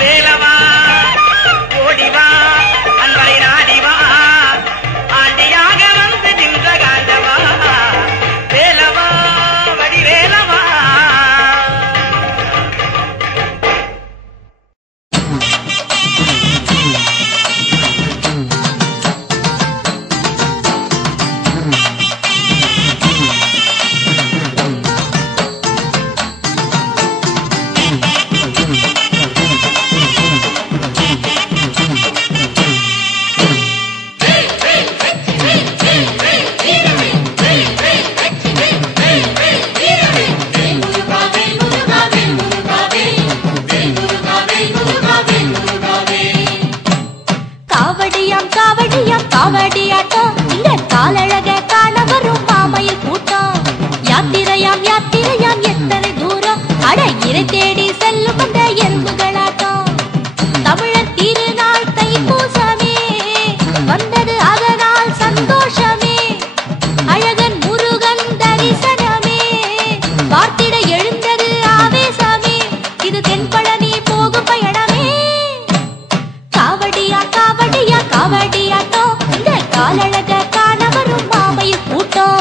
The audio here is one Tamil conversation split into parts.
வேலவா இங்க காலழக காண வரும் மாமையில் கூட்டம். யாத்திரையாம் யாத்திரையாம் எத்தனை தூரம், அட இறை தேடி செல்லும் அந்த எறும்புகளாட்டம். தமிழர் திருநாள் தைப்பூசமே வந்தது, அதனால் சந்தோஷமே. அழகன் முருகன் தரிசனமே பார்த்திட எழுந்தது ஆவேசமே. இது தென்பழனி போகும் பயணமே. காவடியா காவடியா காவடியாட்டம், இந்த காலழக காண வரும் மாமையில் கூட்டம்.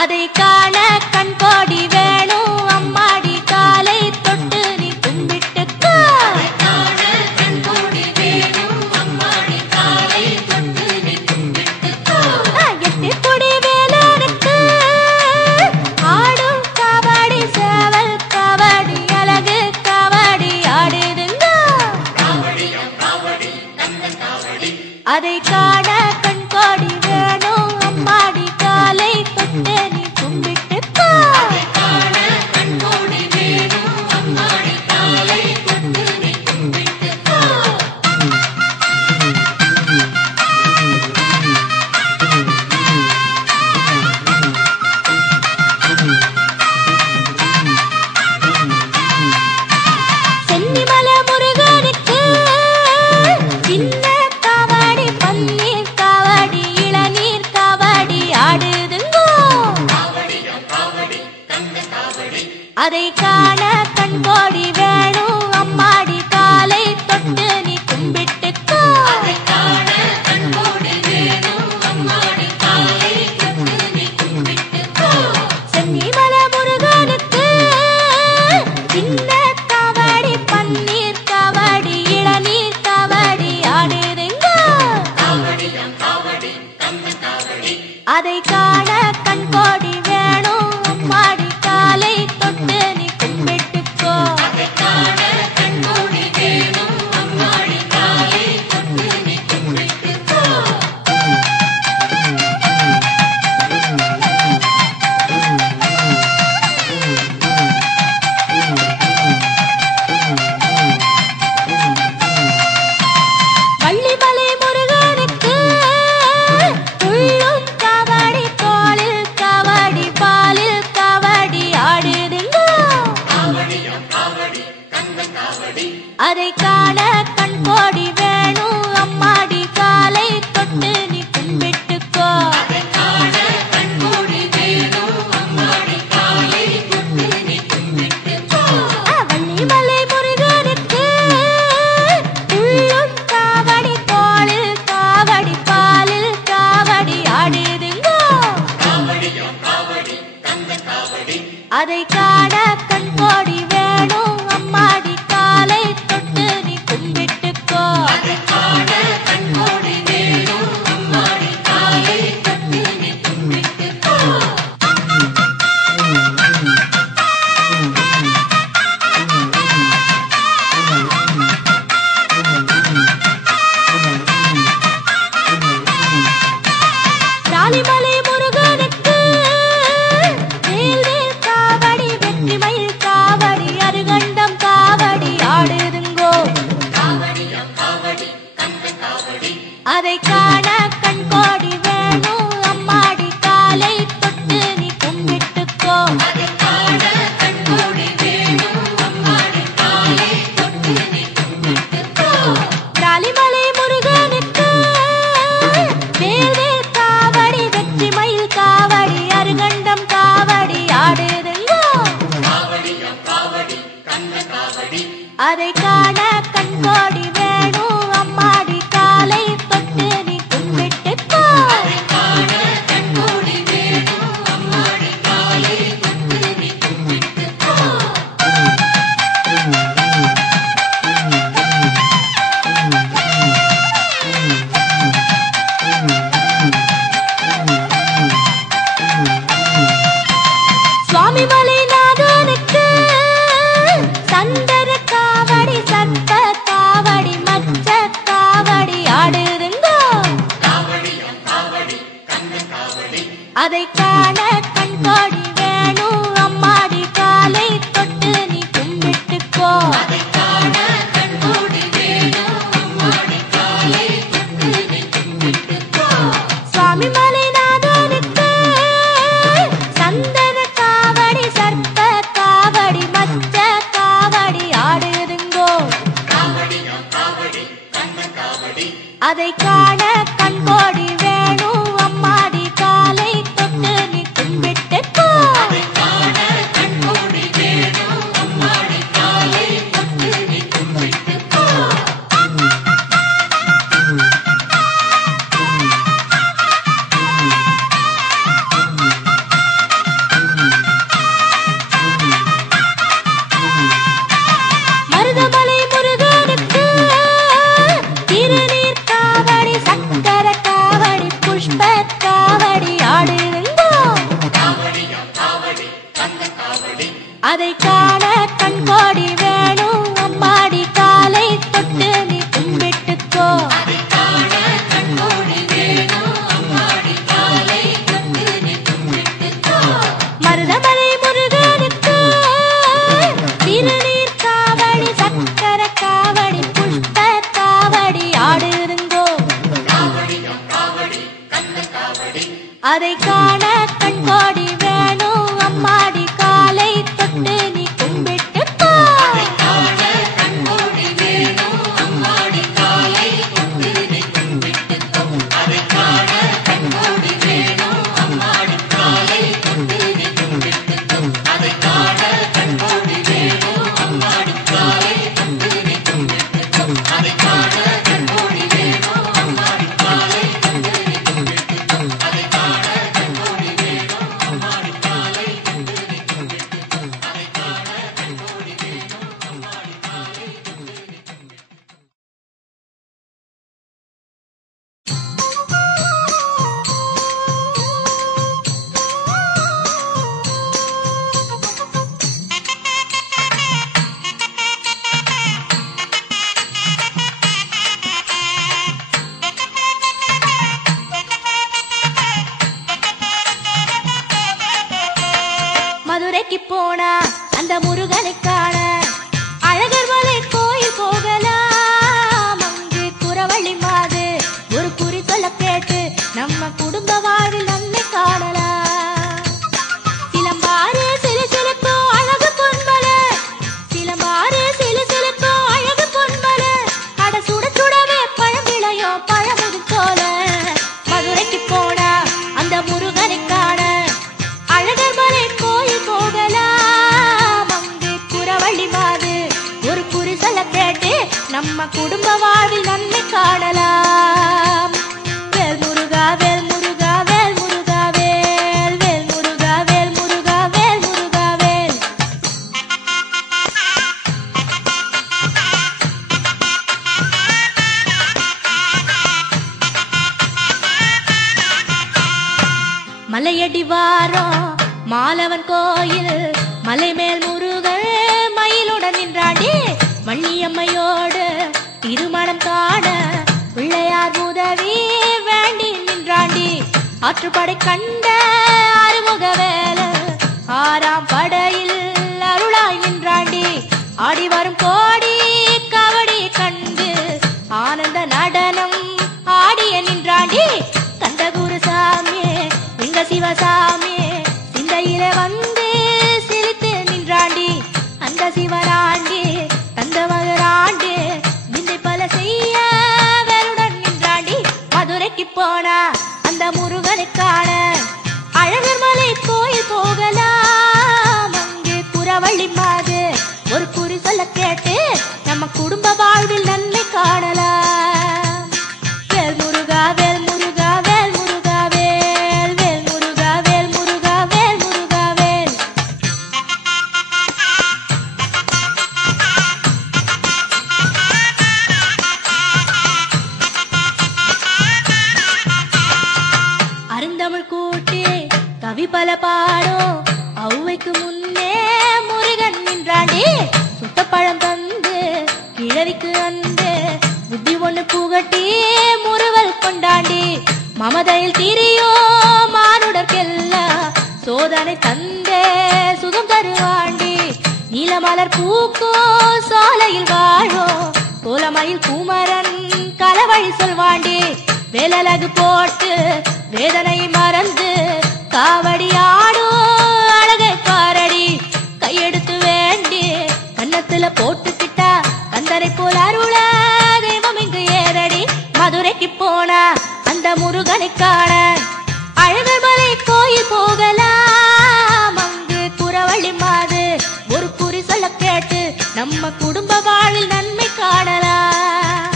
அதை காண கண்கோடி வேணும் அம்மாடி காலை தொட்டு நீ கும்பிட்டுக்கா. அதை காண கண்கோடி வேணும் அம்மாடி காலை தொட்டு நீ கும்பிட்டுக்கோ. வள்ளிமலை முருகனுக்கு துள்ளும் காவடி தோளில் காவடி பாலில் காவடி ஆடுதுங்க. அதை காண கண்கோடி வேணும் அம்மாடி காலை தொட்டு நீ கும்பிட்டுக்கோ. வள்ளிமலை முருகனுக்கு துள்ளும் காவடி தோளில் காவடி பாலில் காவடி ஆடுதுங்க. அதை காண கண்கோடி வேணும் அம்மாடி காலை தொட்டு நீ கும்பிட்டுக்கோ. ராலிமலை முருகனுக்கு வேல்வேல் காவடி வெற்றிமயில் காவடி அருகண்டம் காவடி ஆடுதுங்கோ. அதை காண கண்கோடி வேணும் அம்மாடி காலை தொட்டு நீ கும்பிட்டுக்கோ. ராலிமலை முருகனுக்கு வேல்வேல் காவடி வெற்றிமயில் காவடி அருகண்டம் காவடி ஆடுதுங்கோ. அதை காண கண்கோடி வேணும் அம்மாடி காலை தொட்டு நீ கும்பிட்டுக்கோ. சுவாமிமலை நாதனுக்கு சந்தர காவடி சர்ப்ப காவடி மச்ச காவடி ஆடுதுங்கோ. அதை காண கண்கோடி வேணும் அம்மாடி காலை தொட்டு நீ கும்பிட்டுக்கோ. சுவாமிமலை நாதனுக்கு சந்தன காவடி சர்ப்ப காவடி மச்ச காவடி ஆடுதுங்கோ. அதை காண கண்கோடி வேணும் அம்மாடி காலை தொட்டு நீ கும்பிட்டுக்கோ. மருதமலை முருகனுக்கு திருநீர் காவடி சக்கர காவடி புஷ்ப காவடி ஆடுதுங்கோ. அதை காண கண்கோடி வேணும் அம்மாடி காலை தொட்டு நீ கும்பிட்டுக்கோ. மருதமலை முருகனுக்கு திருநீர் காவடி சக்கர காவடி புஷ்ப காவடி ஆடுதுங்கோ. அதை காண கண்கோடி வேணும் அம்மாடி காலை தொட்டு நீ கும்பிட்டுக்கோ. மதுரைக்கு போனா அந்த முருகனை காண அழகர் மலை கோயில் போகலாம். அங்கு குறவழி மாது ஒரு குறி சொல்ல கேட்டு நம்ம குடும்ப வாழ்வில் நன்மை காணலாம். சிலம்பாறு சிலு சிலுக்கும் அழகு பொன்மலை, சிலம்பாறு சிலு சிலுக்கும் அழகு பொன்மலை, அட சுட சுடவே பழம் விளையோ பழமுது போல. மதுரைக்கு போனா அந்த முருகனை காண அழகர் மலை கோயில் போகலாம். அங்கு குறவழி மாது ஒரு குறி சொல்ல கேட்டு நம்ம குடும்ப வாழ்வில் நன்மை காணலாம். வேல் முருகா வேல் முருகா வேல் முருகா வேல், வேல் முருகா வேல் முருகா வேல் முருகா வேல். மலையடி வாரம் மாலவன் கோயில் மலை மேல் முருகன் மயிலுடன் நின்றாடி. வள்ளியம்மையோடு திருமணம் காண பிள்ளையார் உதவி வேண்டி நின்றாண்டி. ஆற்றுப்படை கண்ட அறுமுக வேல ஆறாம் படையில் அருளாய் நின்றாண்டி. ஆடி வரும் கோடி கவடி கண்டு ஆனந்த நடனம் ஆடிய நின்றாண்டி. கந்தகுரு சாமி எங்க சிவசாமி சிந்தையில வந்து சிரித்து நின்றாண்டி. அந்த சிவராண்டி தந்த மகராண்டி விந்தை பல செய்ய வேலுடன் நின்றாண்டி. மதுரைக்கு போனா அந்த முருகனை காண அழகர் மலை கோயில் போகலாம். அங்கு குறவழி மாது ஒரு குறி சொல்ல கேட்டு நம்ம குடும்ப வாழ்வில் நன்மை காணலாம். வேல் முருகா வேல் முருகா வேல் முருகா வேல், வேல் முருகா வேல் முருகா வேல் முருகா வேல். அருந்தமிழ் கூட்டி கவி பல பாடும் ஔவைக்கு முன்னே முருகன் நின்றாண்டி. சுட்டப்பழம் தந்து கிழவிக்கு வந்து புத்தி ஒண்ணு புகட்டி முறுவல் கொண்டாண்டி. மமதையில் திரியோ மானுடர்க்கெல்லாம் சோதனை தந்தே சுகம் தருவாண்டி. நீலமலர் பூக்கும் சோலையில் வாழும் கோலமயில் குமரன் கலவழி சொல்வாண்டி. வேலழகு போட்டு வேதனை மறந்து காவடி ஆடும் அழகை பாரடி. கையெடுத்து வேண்டி கன்னத்துல போட்டுக்கிட்டா கந்தனை போல் அருள தெய்வம் இங்கு ஏறடி. மதுரைக்கு போனா அந்த முருகனை காண அழகர் மலை கோயில் போகலாம். அங்கு குறவழி மாது ஒரு குறி சொல்ல கேட்டு நம்ம குடும்ப வாழ்வில் நன்மை காணலாம்.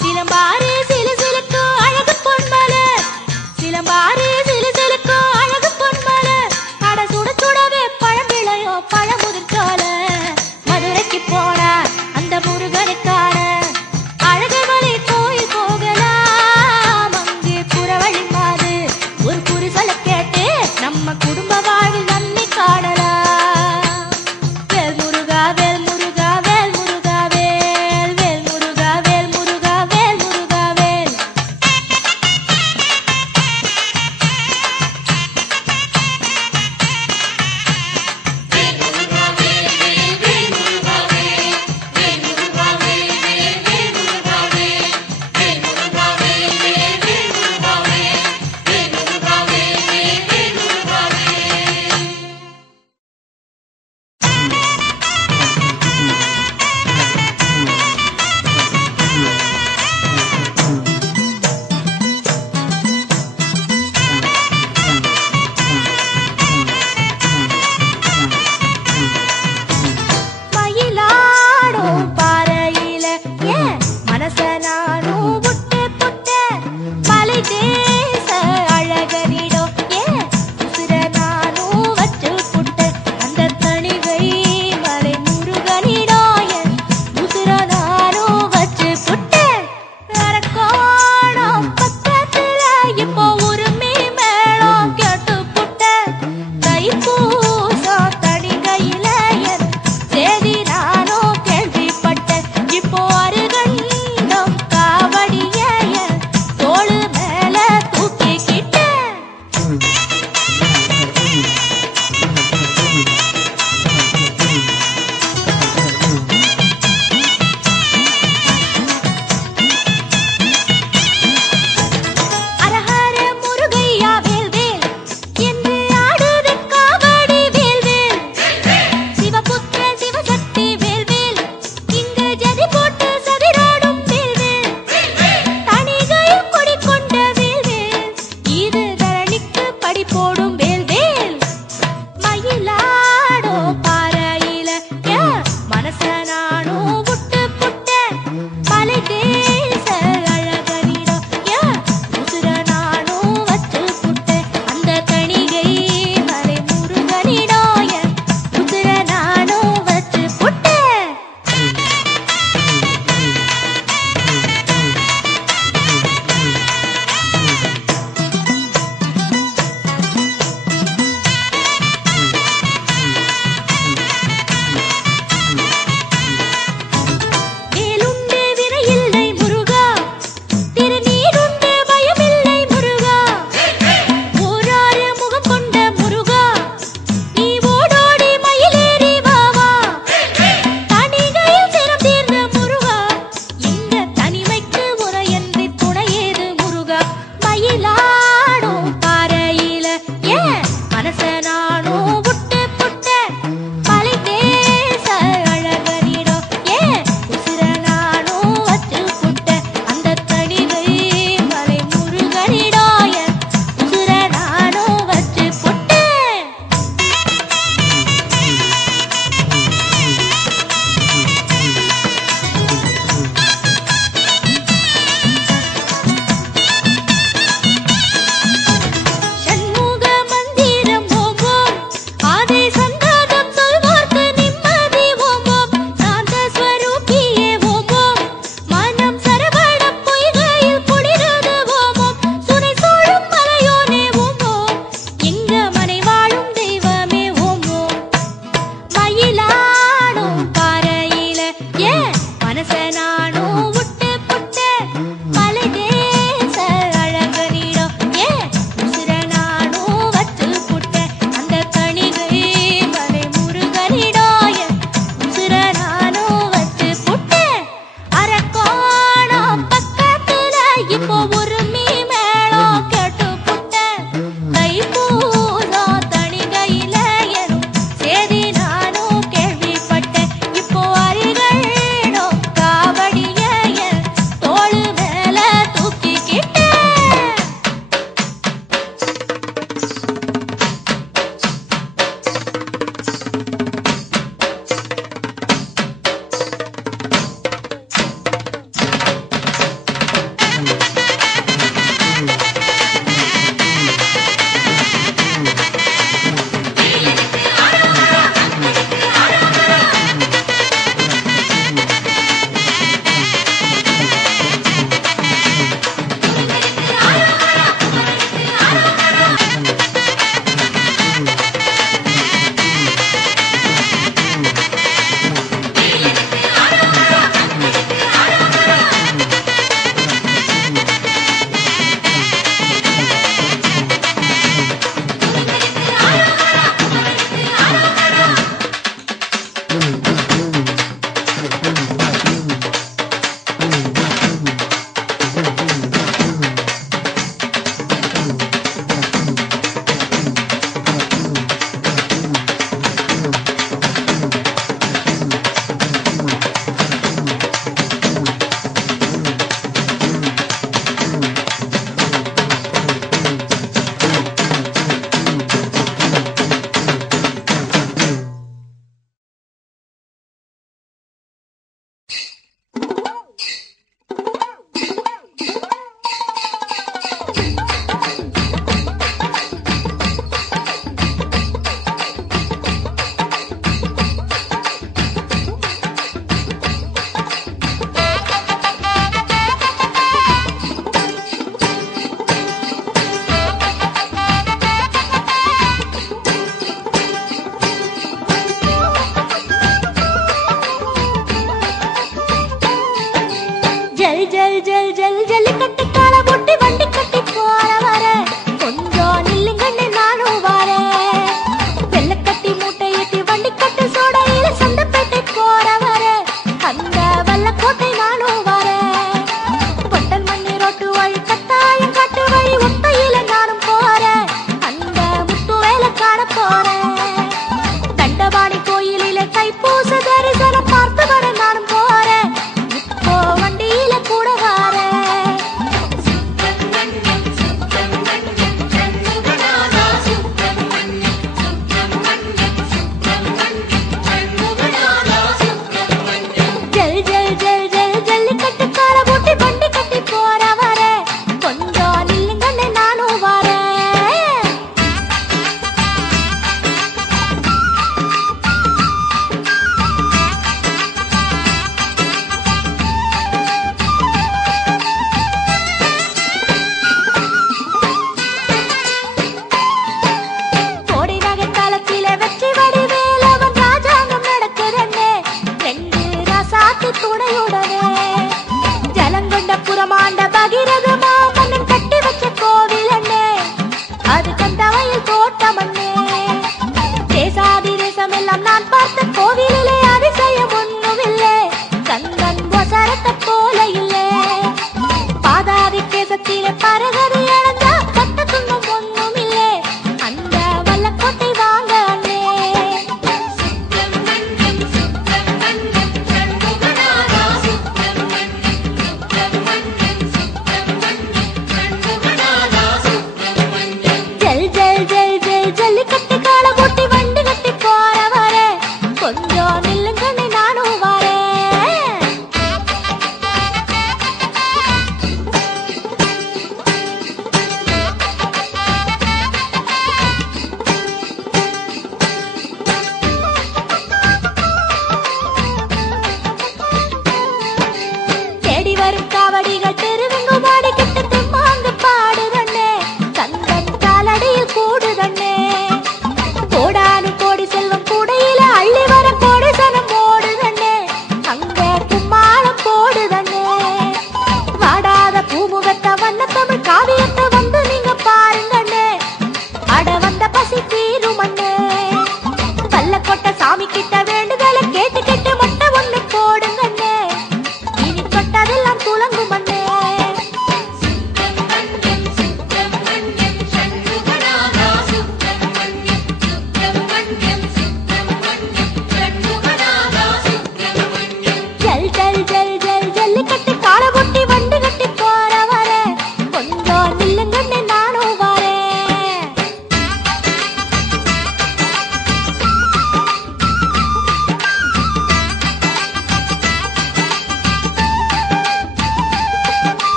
சிலம்பாறு சிலு சிலுக்கும் அழகு பொன்மலை, சிலம்பாறு சிலு சிலுக்கும் அழகு பொன்மலை, அட சுட சுடவே பழம் விளையோ பழமுதிர் போல. மதுரைக்கு போனா அந்த முருகனை காண அழகர் மலை கோயில் போகலாம். அங்கு குறவழி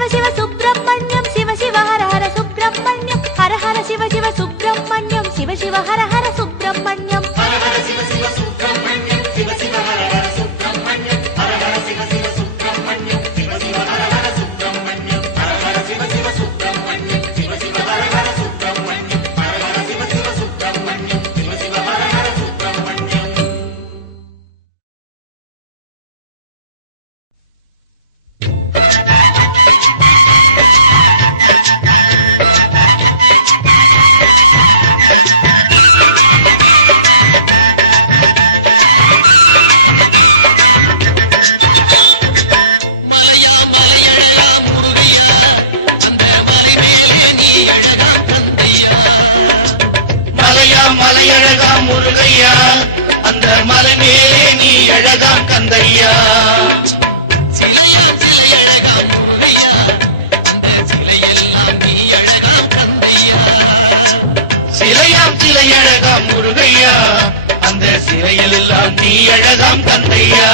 சிவ சிவ சுப்பிரமணியம் சிவ சிவ ஹர ஹர சுப்பிரமணியம் ஹர ஹர சிவ சிவ சுப்பிரமணியம் சிவ சிவ ஹர ஹர சுப்பிரமணியம் ஹர ஹர சிவ சிவ சுப்பிரமணியம் சிவ சிவ ஹர ஹர சுப்பிரமணியம் ஹர ஹர சிவ சிவ சுப்பிரமணியம் சிவ சிவ ஹர ஹர சுப்பிரமணியம் ஹர ஹர சிவ சிவ சுப்பிரமணியம் சிவ சிவ ஹர ஹர சுப்பிரமணியம் ஹர ஹர சிவ சிவ சுப்பிரமணியம் சிவ சிவ ஹர ஹர சுப்பிரமணியம். மலையழகா முருகையா அந்த மலை மேலே நீ அழகாம் கந்தையா சிலையா சிலையழகா முருகையா அந்த சிலையெல்லாம் நீ அழகாம் கந்தையா சிலையாம் சிலையழகா முருகையா அந்த சிலையெல்லாம் நீ அழகாம் கந்தையா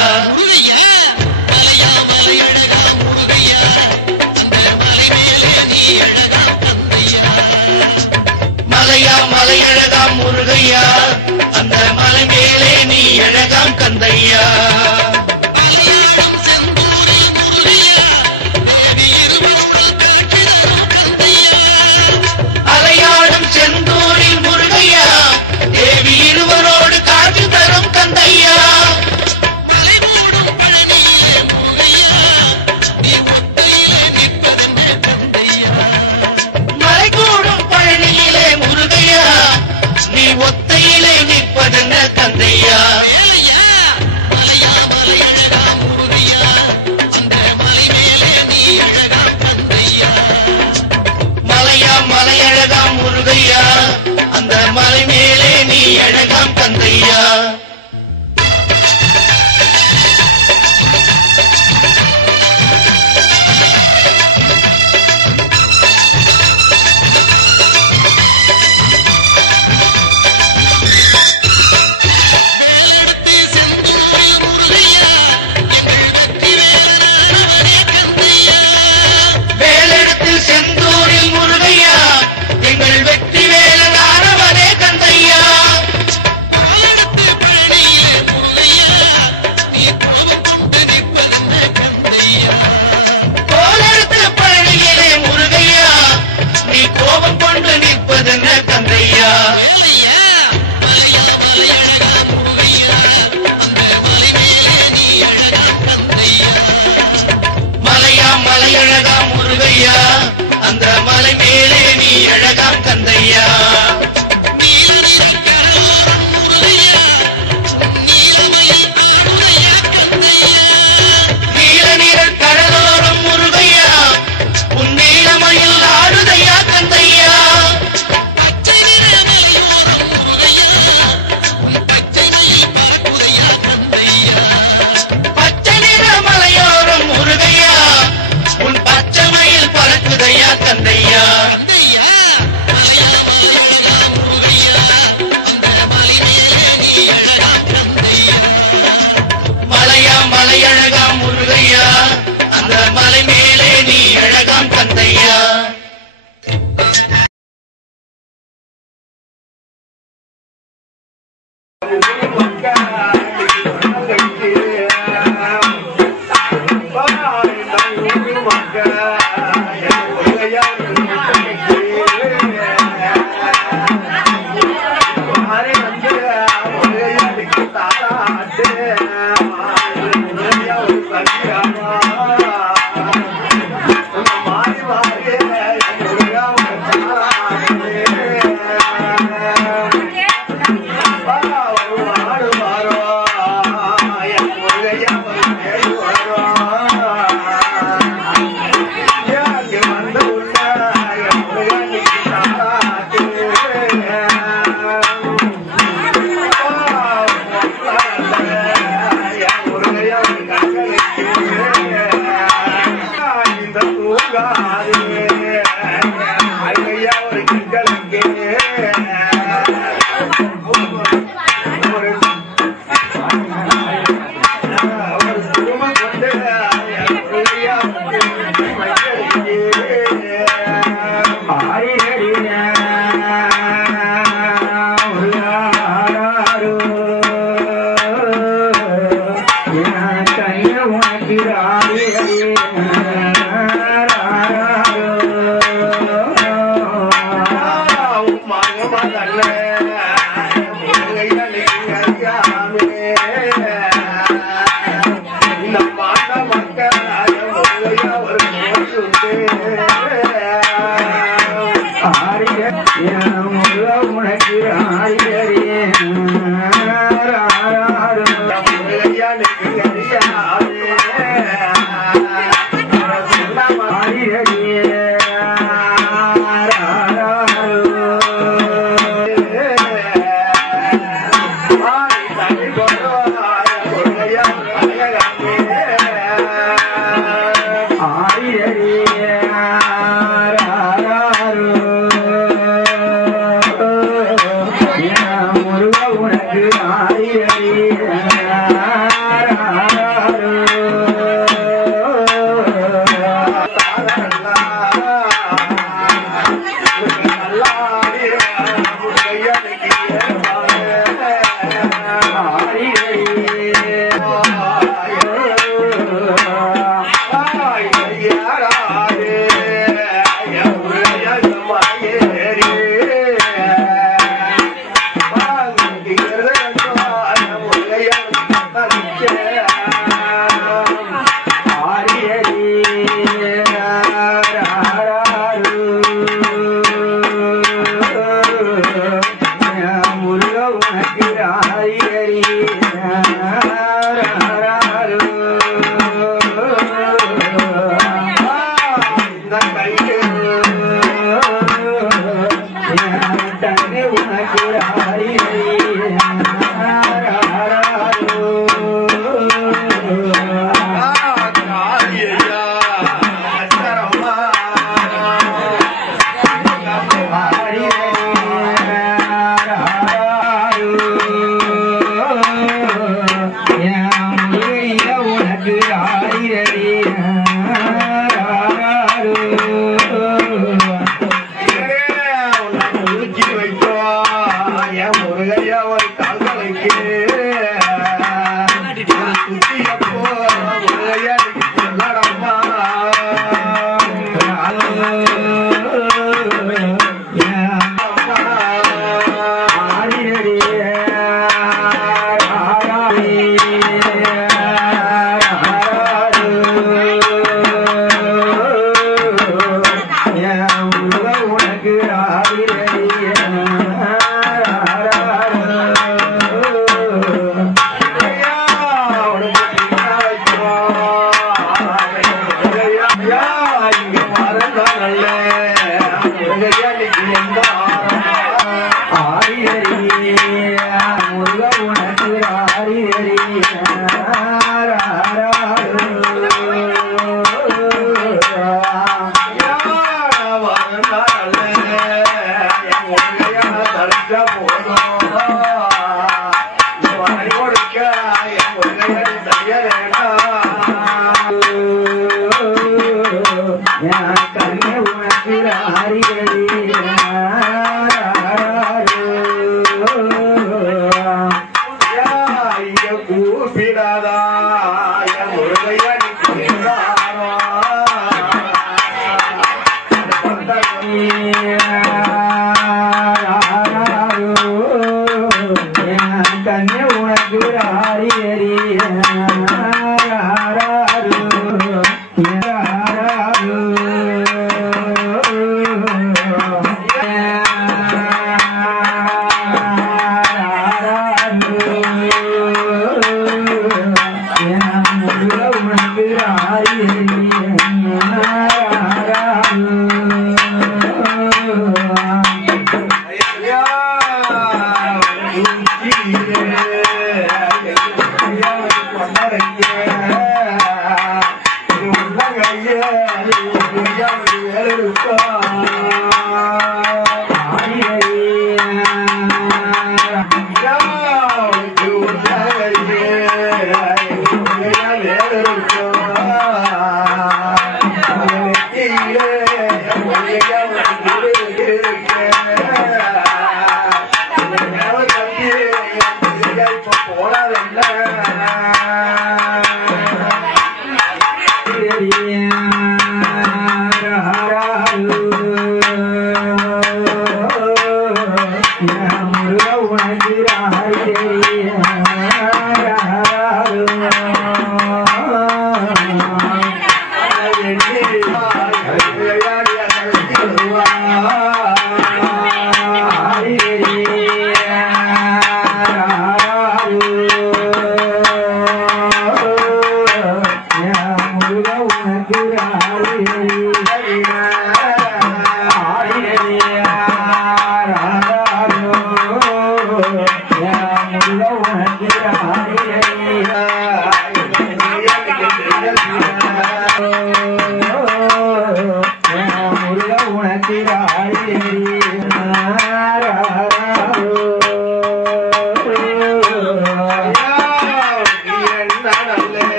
மலையா மலையழகா முருகையா அந்த மலை மேலே நீ அழகாம் கந்தையா மலையா மலையழகாம் முருகையா அந்த மலை மேலே நீ அழகாம் கந்தையா அலையாடும் செந்தூரில் முருகையா தேவி இருவரோடு காட்சி தரும் கந்தையா மலைகூடும் பழனியிலே முருகையா நீ ஒத்தையிலே நிற்பதென்ன கந்தையா மலையா மலையழகாம் முருகையா அந்த மலை மேலே நீ அழகாம் கந்தையா வேலெடுத்தில் செந்தூரில் முருகையா எங்கள் வெற்றி வேலனானவனே கந்தையா கோலெடுத்து பழனியிலே முருகையா நீ கோபம் கொண்டு நிற்பதென்ன கந்தையா மலையா மலையழகாம் முருகையா அந்த மலை மேலே நீ அழகாம் கந்தையா நீல நீரல் கடலோரம் முருகையா உன் நீலமயில் ஆடுதையா கந்தையா பச்சை நிற மலையோரம் முருகையா உன் பச்சை மயில் பறக்குதையா கந்தையா மலையா மலையழகாம் முருகையா அந்த மலை மேலே நீ அழகாம் கந்தையா Hare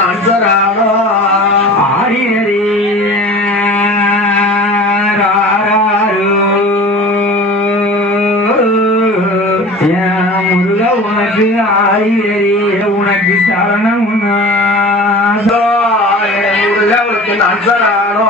அன்சரானோ ஆரியரே முருக உனக்கு ஆரியரே உனக்கு சரணம் முருக உனக்கு அன்சரானோ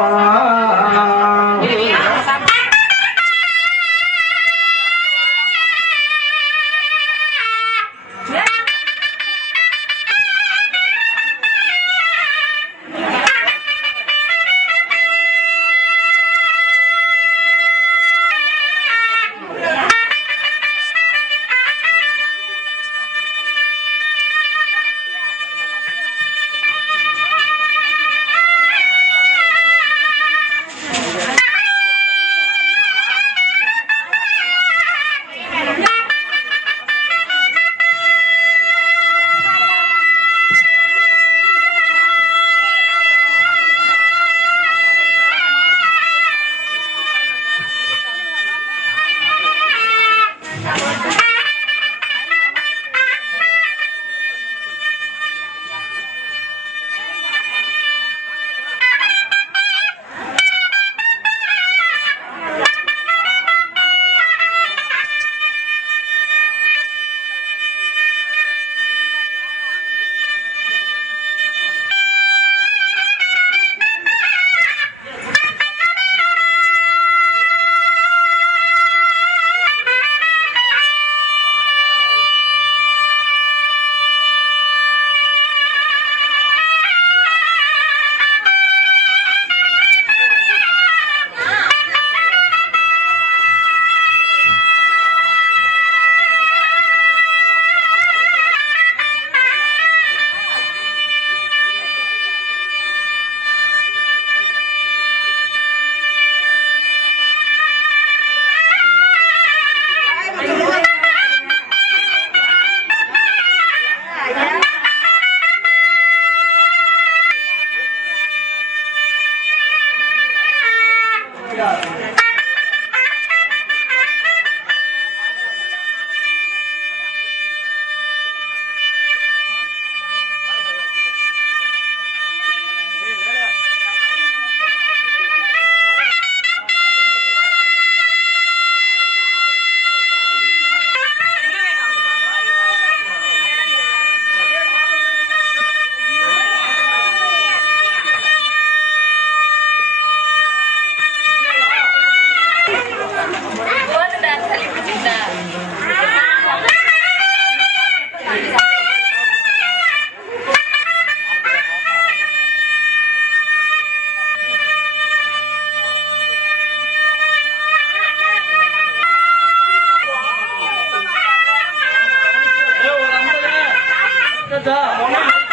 Good job.